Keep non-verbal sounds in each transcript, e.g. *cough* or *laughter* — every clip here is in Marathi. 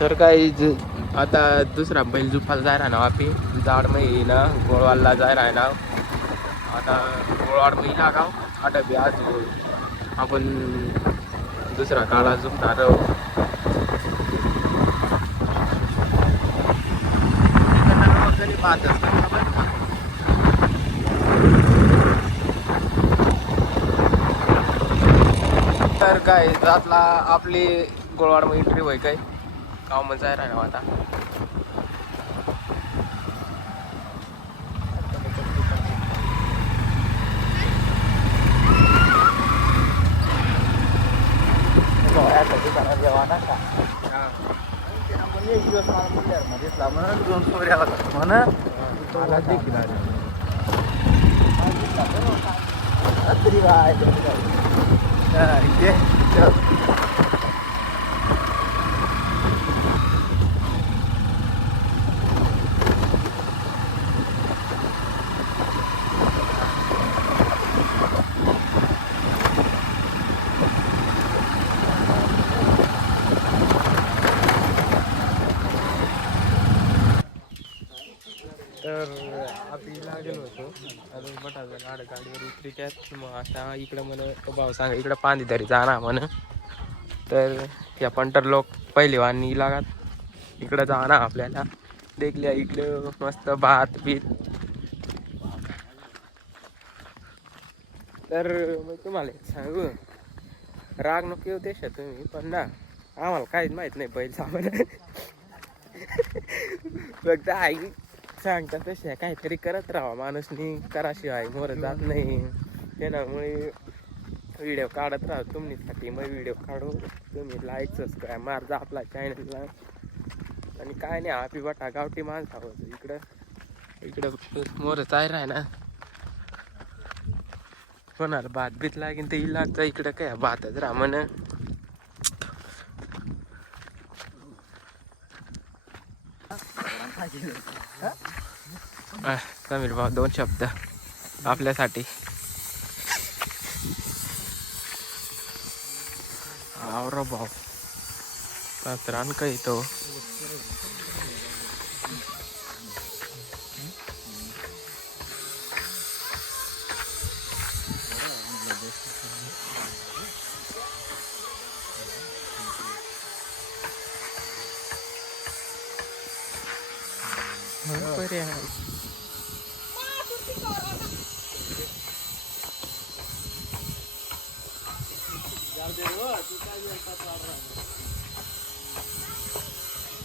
तर काय ज- आता दुसरा बैल जुपाला जाय राहणार आपी जाड मही ना गोळवाडला जाय राहणार. आता गोळवाड मही लागाव आता बी आज आपण दुसरा काळा झुकणार तर काय जातला आपली गोळवाड मग एंट्री होय काय गावमध्ये जाय राहणार आता तर आपण लागेल होतो. अजून बटाचा आड गाडीवर उतरी त्यात. मग आता इकडं म्हण तो भाऊ सांगा इकडं पाणी तरी जाणार म्हण. तर या पंटर लोक पहिले वाणी लागत. इकडं जाणार आपल्याला. देखल्या इकडं मस्त भात बीत. तर मग तुम्हाला एक सांगू. राग नको येऊ देशा तुम्ही पण ना आम्हाला काहीच माहीत नाही बैल सामान *laughs* फक्त आई सांगता तशा काहीतरी करत राहा माणूसनी. कराशिवाय मोर जात नाही. त्यामुळे व्हिडिओ काढत राहा. तुमच्यासाठी मग व्हिडिओ काढू. तुम्ही लाईक सबस्क्राईब मार जा आपला चॅनलला आणि काय नाही आपली बटा गावठी माणसा होतो इकडं. इकडं मोर चाय राह ना. कोणाला भात बीत लागेल तर इलाचं इकडं काय भातच राहा म्हण. समीर भाऊ दोन शब्द आपल्यासाठी. आवरा भाऊ. रान येतो येतो पर्याय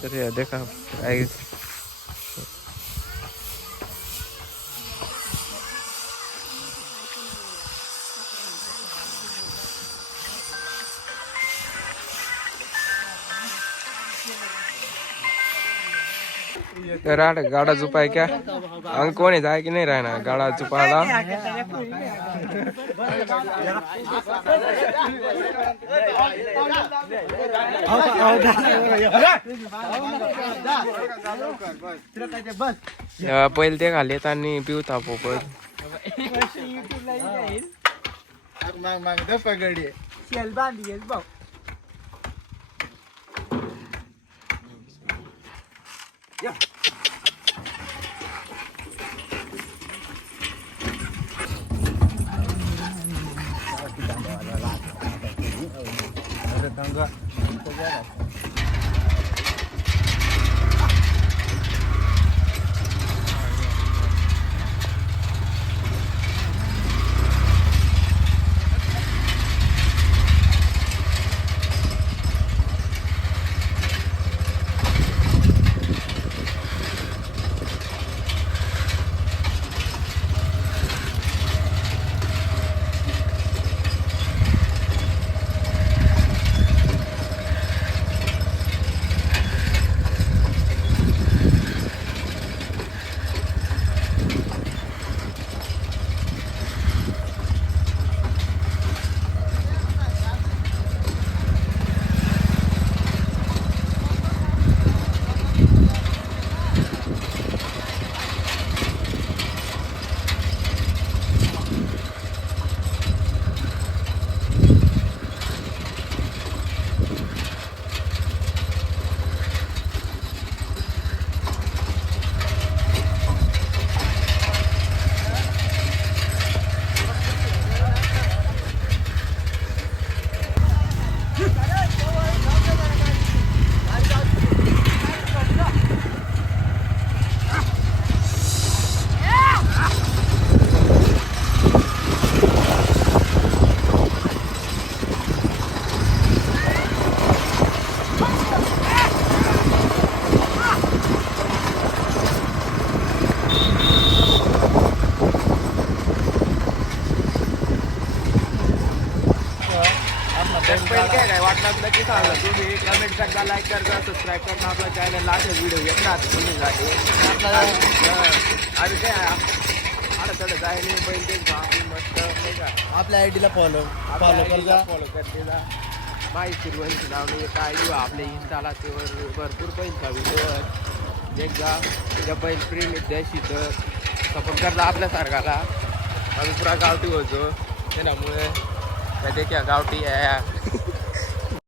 तर हे देखा राड गाडा झुपाय क्या? अंग कोण आहे? जाय की नाही राहणार? गाडा झुपायला? पहिले ते घालेत आणि पिवता पोपट. माग माग द पगडी. शेल बांधी भाऊ. 哥。再见了 पहिले काय काय वाटलं असलं की सांगा तुम्ही कमेंट करता लाईक करता सबस्क्राईब करता आपल्या चॅनलला असे व्हिडिओ येत राहते तुम्ही साठी आणि काय अडचण काय नाही बैल ते. आपली मस्त नाही का? आपल्या आयडीला फॉलो फॉलो करजा. फॉलो करते जा माहिती शिरवणची नाव काय आपल्या इंस्टाला त्यावर भरपूर पैसा व्हिडिओ एकदा त्या बैल प्रेम द्यायची तर सपोर्ट करता आपल्यासारखाला आम्ही पुरा गावठी होतो. त्याच्यामुळे त्या देखील गावठी आहे